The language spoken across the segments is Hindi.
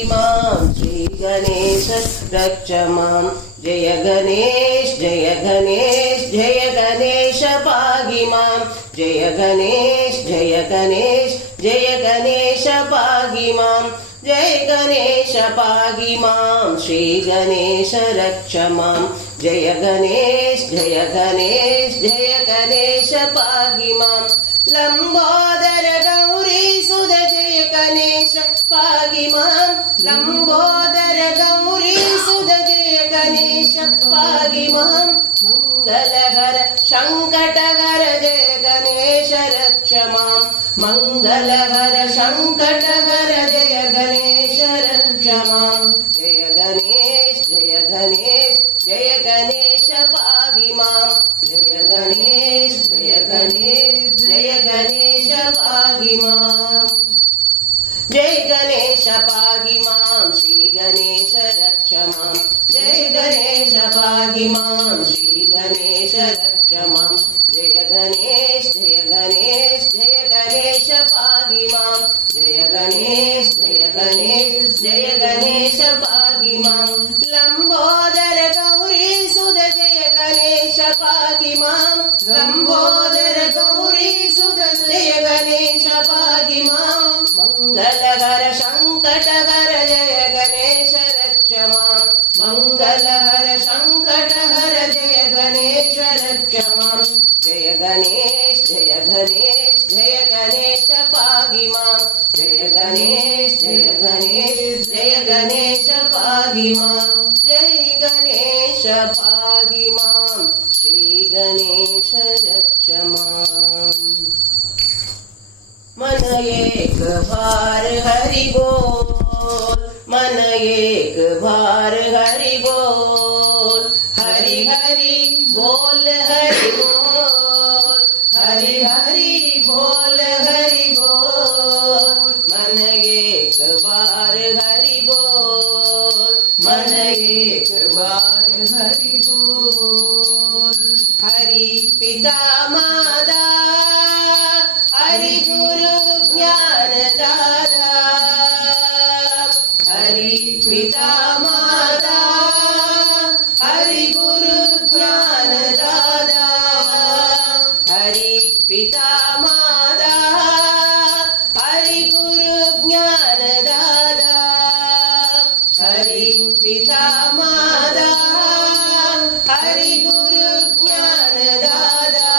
इमां श्री गणेश रक्ष मां। जय गणेश जय गणेश जय गणेश पाहि मां। जय गणेश जय गणेश जय गणेश पाहि मां। जय गणेश पाहि मां श्री गणेश रक्ष मां। जय गणेश जय गणेश जय गणेश पाहि मां। लंबोदर गौरी सुध जय गणेश पाहि मां। लंबोदर गौरी सुध जय गणेश पाहि मां। मंगलहर संकटहर जय गणेश रक्ष मां। मंगलहर संकटहर जय गणेश रक्ष मां। जय गणेश जय गणेश जय गणेश पाहि मां। जय गणेश जय गणेश जय गणेश पाहि मां। जय गणेश पाहि मां श्री गणेश रक्ष मां। जय गणेश पाहि मां श्री गणेश रक्ष मां। जय गणेश जय गणेश जय गणेश पाहि मां। जय गणेश जय गणेश जय गणेश पाहि मां। लंबोदर गौरी सुध जय गणेश पाहि मां। लंबोदर गौरी सुध जय गणेश पाहि मां। मंगलहर संकटहर जय गणेश रक्ष मां। मंगलहर संकटहर जय गणेश रक्ष मां। जय गणेश जय गणेश जय गणेश पाहि मां। जय गणेश जय गणेश जय गणेश पाहि मां। जय गणेश पाहि मां श्री गणेश रक्ष मां। मन एक बार हरि बोल। मन एक बार हरि बोल। हरि हरि बोल हरि बोल। हरि हरि बोल हरि बोल। मन एक बार हरि बोल। मन एक बार हरि बोल। हरि पिता माता हरि गुरु ज्ञान दाता। हरि पिता माता हरि गुरु ज्ञान दाता। हरि पिता माता हरि गुरु ज्ञान दाता। हरि पिता माता हरि गुरु ज्ञान दाता।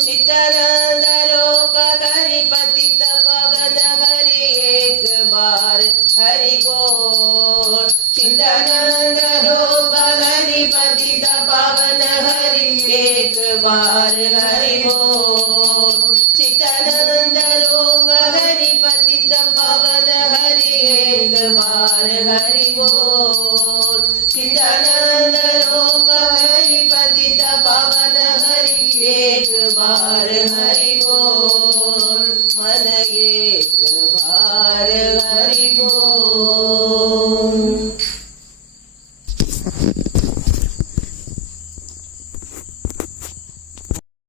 चित्तानंद रूप हरि पतित पावन हरि एक बार हरि बोल। चित्तानंद रूप हरि पतित पावन हरि एक बार हरि बोल। चित्तानंद रूप हरि पतित पावन हरि एक बार हरि बोल। चित्तानंद रूप हरि पतित पावन हरि एक बार हरि बोल। मन एक बार हरि बोल।